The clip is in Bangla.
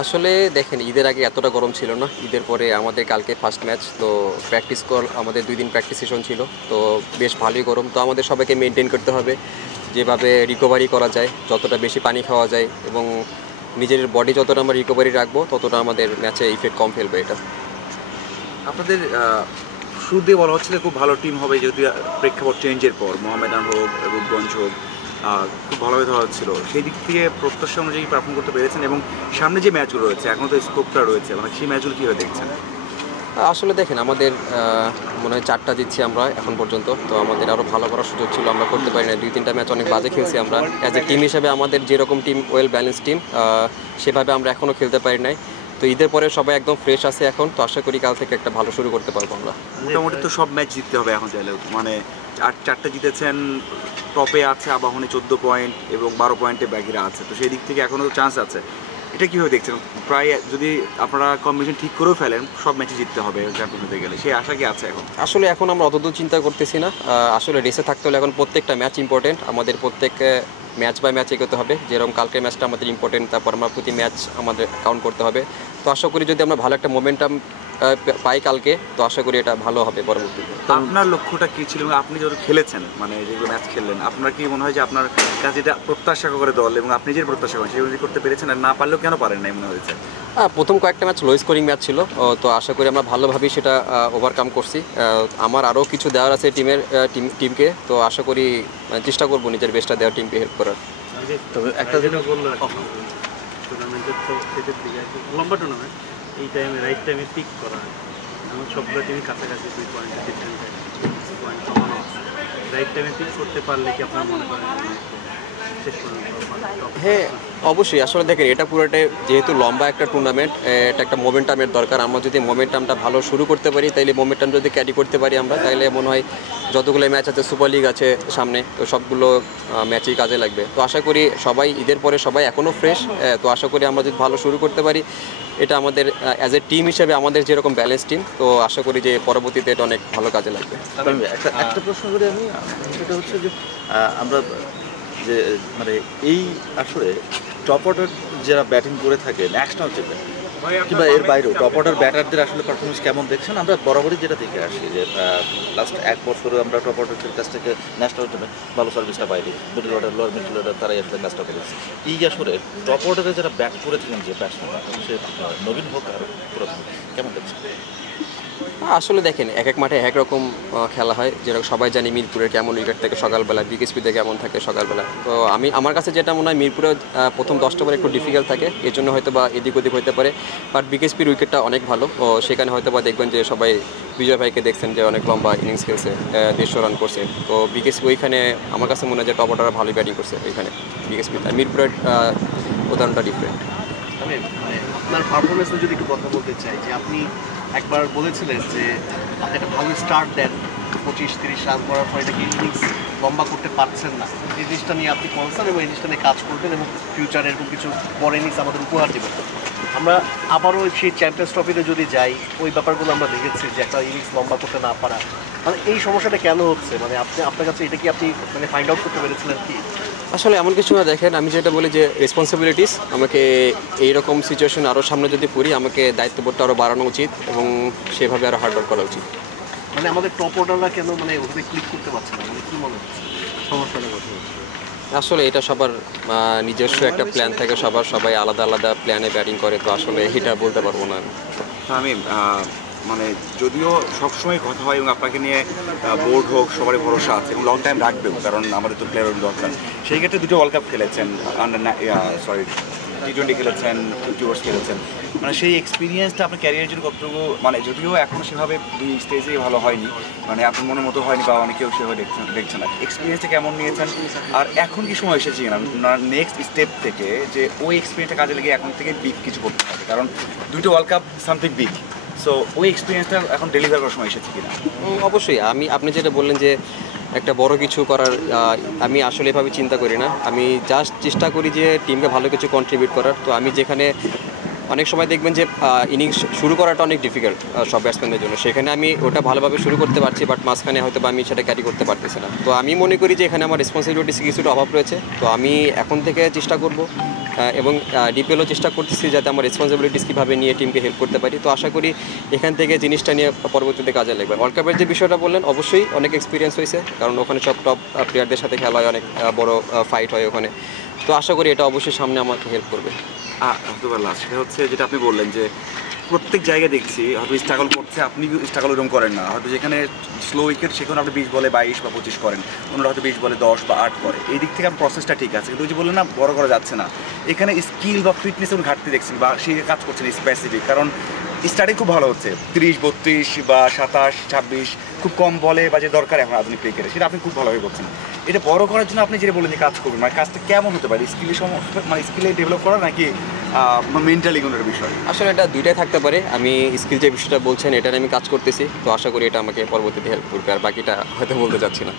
আসলে দেখেন ঈদের আগে এতটা গরম ছিল না। ঈদের পরে আমাদের কালকে ফার্স্ট ম্যাচ, তো প্র্যাকটিস আমাদের 2 দিন প্র্যাকটিস সেশন ছিল, তো বেশ ভালোই গরম। তো আমাদের সবাইকে মেনটেন করতে হবে যেভাবে রিকভারি করা যায়, যতটা বেশি পানি খাওয়া যায় এবং নিজের বডি যতটা আমরা রিকভারি রাখবো ততটা আমাদের ম্যাচে ইফেক্ট কম ফেলবে এটা। আপনাদের শুরু দিয়ে বলা হচ্ছিল খুব ভালো টিম হবে, যেহেতু প্রেক্ষাপট চেঞ্জের পর মোহামেডান হোক, রূপগঞ্জ হোক, খুব ভালোভাবে ধরা হচ্ছিল। সেই দিক থেকে প্রত্যাশা অনুযায়ী পারফর্ম করতে পেরেছেন এবং সামনে যে ম্যাচগুলো রয়েছে এখনও তো স্কোপটা রয়েছে, মানে সেই ম্যাচগুলো কীভাবে দেখছেন? আসলে দেখেন আমাদের মনে হয় 4টা জিতছি আমরা এখন পর্যন্ত, তো আমাদের আরও ভালো করার সুযোগ ছিল, আমরা করতে পারি না। 2-3টা ম্যাচ অনেক বাজে খেলছি আমরা। অ্যাজ এ টিম হিসেবে আমাদের যেরকম টিম ওয়েল ব্যালেন্স টিম, সেভাবে আমরা এখনও খেলতে পারি নাই। তো ঈদের পরে সবাই একদম ফ্রেশ আছে এখন, তো আশা করি কাল থেকে একটা ভালো শুরু করতে পারবো আমরা। মোটামুটি তো সব ম্যাচ জিততে হবে এখন চাইলে, মানে 4টা জিতেছেন, টপে আছে আবাহনী 14 পয়েন্ট এবং 12 পয়েন্টে ব্যাগিরা আছে, তো সেই দিক থেকে এখনও চান্স আছে। এটা কীভাবে দেখছেন? প্রায় যদি আপনারা কম্বিনেশন ঠিক করেও ফেলেন সব ম্যাচে জিততে হবে চ্যাম্পিয়ন হতে গেলে, সেই আশা কি আছে এখন? আসলে এখন আমরা অতদূর চিন্তা করতেছি না। আসলে রেসে থাকতে হলে এখন প্রত্যেকটা ম্যাচ ইম্পর্টেন্ট, আমাদের প্রত্যেক ম্যাচ বাই ম্যাচ এগোতে হবে। যেরকম কালকের ম্যাচটা আমাদের ইম্পর্টেন্ট, তারপর আমরা প্রতি ম্যাচ আমাদের কাউন্ট করতে হবে। তো আশা করি যদি আমরা ভালো একটা মোমেন্টাম পাই কালকে, তো আশা করি এটা ভালো হবে পরবর্তীতে। আপনার লক্ষ্যটা কী ছিল এবং আপনি যখন খেলেছেন, মানে যেগুলো ম্যাচ খেললেন, আপনার কি মনে হয় যে আপনার কাছে এটা প্রত্যাশা করে দল এবং আপনি যে প্রত্যাশা করেন সেগুলো করতে পেরেছেন, আর না পারলেও কেন পারেন নাই মনে হয়েছে? প্রথম কয়েকটা ম্যাচ লো স্কোরিং ম্যাচ ছিল, তো আশা করি আমরা ভালোভাবেই সেটা ওভারকাম করছি। আমার আরও কিছু দেওয়ার আছে টিমকে, তো আশা করি চেষ্টা করবো নিজের বেস্টটা দেওয়ার, টিমকে হেল্প করার। তবে একটা যেটা বললো টুর্নামেন্টের তো শেষের দিকে লম্বা টুর্নামেন্ট, এই টাইমে রাইট টাইমে পিক করা এমন সবগুলো টিমই কাছাকাছি 2 পয়েন্টের ডিফারেন্ট পয়েন্ট কমানো আছে। রাইট টাইমে পিক করতে পারলে কি আপনার মনে করেন শেষ পর্যন্ত? হ্যাঁ, অবশ্যই। আসলে দেখেন এটা পুরোটাই যেহেতু লম্বা একটা টুর্নামেন্ট, এটা একটা মোমেন্টামের দরকার। আমরা যদি মোমেন্টামটা ভালো শুরু করতে পারি, তাইলে মোমেন্টাম যদি ক্যারি করতে পারি আমরা, তাইলে মনে হয় যতগুলো ম্যাচ আছে, সুপার লিগ আছে সামনে, তো সবগুলো ম্যাচই কাজে লাগবে। তো আশা করি সবাই ঈদের পরে সবাই এখনও ফ্রেশ, তো আশা করি আমরা যদি ভালো শুরু করতে পারি, এটা আমাদের অ্যাজ এ টিম হিসেবে আমাদের যেরকম ব্যালেন্স টিম, তো আশা করি যে পরবর্তীতে এটা অনেক ভালো কাজে লাগবে। একটা প্রশ্ন করি আমি, সেটা হচ্ছে যে আমরা যে মানে এই আসলে টপ অর্ডার যারা ব্যাটিং করে থাকে ন্যাশনাল টিমে কিংবা এর বাইরেও টপ অর্ডার ব্যাটারদের আসলে পারফরমেন্স কেমন দেখছেন? আমরা বরাবরই যেটা দেখে আসি যে লাস্ট 1 বছরে আমরা টপ অর্ডারের কাছ থেকে ন্যাশনাল টিমে ভালো সার্ভিসটা পাইনি। Middle order, lower middle order তারাই আসলে কাজটা করেছে। এই আসলে টপ অর্ডারে যারা ব্যাট করে থাকেন যে ব্যাটসম্যান, সে নবীন হোক আর পুরাতন, কেমন দেখছেন? আসলে দেখেন এক এক মাঠে এক রকম খেলা হয়। যেরকম সবাই জানি মিরপুরের কেমন উইকেট থাকে সকালবেলা, বিকেএসপিতে কেমন থাকে সকালবেলা। তো আমার কাছে যেটা মনে হয় মিরপুরে প্রথম 10টা ওভার একটু ডিফিকাল্ট থাকে, এর জন্য হয়তো বা এদিক ওদিক হতে পারে। বাট বিকেএসপির উইকেটটা অনেক ভালো, ও সেখানে হয়তো বা দেখবেন যে সবাই বিজয় ভাইকে দেখছেন যে অনেক লম্বা ইনিংস খেলছে, 150 রান করছে। তো বিকেএসপি ওইখানে আমার কাছে মনে হয় যে টপ অর্ডার ভালোই ব্যাটিং করছে ওইখানে বিকেএসপি, আর মিরপুরের উদাহরণটা ডিফারেন্ট। মানে আপনার পারফরমেন্সে যদি একটু কথা বলতে চাই, যে আপনি একবার বলেছিলেন যে আপনি একটা ভালো স্টার্ট দেন, 25-30 রান করার পরে এটাকে ইনিংস লম্বা করতে পারছেন না, এই জিনিসটা নিয়ে আপনি কনসার্ন এবং এই জিনিসটা নিয়ে কাজ করবেন এবং ফিউচারে এরকম কিছু বড় ইনিংস আমাদের উপহার দেবেন। আমরা আবারও সেই চ্যাম্পিয়ন্স ট্রফিতে যদি যাই, ওই ব্যাপারগুলো আমরা দেখেছি যে একটা ইনিংস লম্বা করতে না পারা, মানে এই সমস্যাটা কেন হচ্ছে? মানে আপনার কাছে এটা কি আপনি মানে ফাইন্ড আউট করতে পেরেছিলেন কি? আসলে এমন কিছু না, দেখেন আমি যেটা বলি যে রেসপন্সিবিলিটিস, আমাকে এইরকম সিচুয়েশন আরও সামনে যদি পড়ি, আমাকে দায়িত্ববোধটা আরও বাড়ানো উচিত এবং সেভাবে আরও হার্ডওয়ার্ক করা উচিত। মানে আমাদের টপ অর্ডাররা কেন মানে ওভাবে ক্লিক করতে পারছে না, মানে কী মনে হচ্ছে সমস্যাটা কথা হচ্ছে? আসলে এটা সবার নিজস্ব একটা প্ল্যান থাকে, সবাই আলাদা আলাদা প্ল্যানে ব্যাটিং করে, তো আসলে এটা বলতে পারবো না। আমি মানে যদিও সবসময় কথা হয় এবং আপনাকে নিয়ে বোর্ড হোক সবারই ভরসা আছে এবং লং টাইম রাখবেও, কারণ আমাদের তো প্লেয়ারের দরকার। সেই ক্ষেত্রে 2টো ওয়ার্ল্ড কাপ খেলেছেন, T20 খেলেছেন, 50 ওভার্স খেলেছেন, মানে সেই এক্সপিরিয়েন্সটা আপনার ক্যারিয়ারের জন্য কতটুকু, মানে যদিও এখন সেভাবে স্টেজেই ভালো হয়নি, মানে আপনার মনের মতো হয়নি বা অনেকেও সেভাবে দেখছেন না, এক্সপিরিয়েন্সটা কেমন নিয়েছেন? আর এখন কি সময় এসেছে কিনা নেক্সট স্টেপ থেকে যে ওই এক্সপিরিয়েন্সটা কাজে লেগে এখন থেকে বিগ কিছু করতে হবে, কারণ 2টো world cup something big, so ওই এক্সপিরিয়েন্সটা এখন ডেলিভার করার সময় এসেছে কিনা? অবশ্যই আপনি যেটা বললেন যে একটা বড় কিছু করার, আমি আসলে এভাবে চিন্তা করি না। আমি জাস্ট চেষ্টা করি যে টিমকে ভালো কিছু কন্ট্রিবিউট করার। তো আমি যেখানে অনেক সময় দেখবেন যে ইনিংস শুরু করাটা অনেক ডিফিকাল্ট সব ব্যাটসম্যানদের জন্য, সেখানে আমি ওটা ভালোভাবে শুরু করতে পারছি, বাট মাঝখানে হয়তো বা আমি সেটা ক্যারি করতে পারতেছি না। তো আমি মনে করি যে এখানে আমার রেসপন্সিবিলিটিস কিছুটা অভাব রয়েছে। তো আমি এখন থেকে চেষ্টা করব এবং ডিপিএলও চেষ্টা করতেছি যাতে আমার রেসপন্সিবিলিটিস কীভাবে নিয়ে টিমকে হেল্প করতে পারি। তো আশা করি এখান থেকে জিনিসটা নিয়ে পরবর্তীতে কাজে লাগবে। ওয়ার্ল্ড কাপের যে বিষয়টা বললেন, অবশ্যই অনেক এক্সপিরিয়েন্স হয়েছে, কারণ ওখানে সব টপ প্লেয়ারদের সাথে খেলা হয়, অনেক বড় ফাইট হয় ওখানে। তো আশা করি এটা অবশ্যই সামনে আমাকে হেল্প করবে। আব্দুল্লাহ, সেটা হচ্ছে যেটা আপনি বললেন যে প্রত্যেক জায়গায় দেখছি হয়তো স্ট্রাগল করছে, আপনি স্ট্রাগল ওরকম করেন না। হয়তো যেখানে স্লো উইকেট সেখানে আপনি 20 বলে 22 বা 25 করেন, অন্যরা হয়তো 20 বলে 10 বা 8 করে। এই দিক থেকে আপনার প্রসেসটা ঠিক আছে, কিন্তু ওই যে বললেন না বড় করা যাচ্ছে না, এখানে স্কিল বা ফিটনেস এবং ঘাটতি দেখছেন বা সে কাজ করছেন স্পেসিফিক। কারণ স্টার্টিং খুব ভালো হচ্ছে, 30 32 বা 27 26 খুব কম বলে বা যে দরকার এখন আধুনিক ক্রিকেটে, সেটা আপনি খুব ভালোভাবে করছেন। এটা বড় করার জন্য আপনি যেটা বললেন যে কাজ করবেন, মানে কাজটা কেমন হতে পারে? স্কিলের সমস্যা, মানে স্কিলে ডেভেলপ করা নাকি মেন্টালি কোনো বিষয়? আসলে এটা দুইটাই থাকতে পারে। আমি স্কিল যে বিষয়টা বলছেন এটা নিয়ে আমি কাজ করতেছি, তো আশা করি এটা আমাকে পরবর্তীতে হেল্প করবে, আর বাকিটা হয়তো বলতে চাচ্ছি না।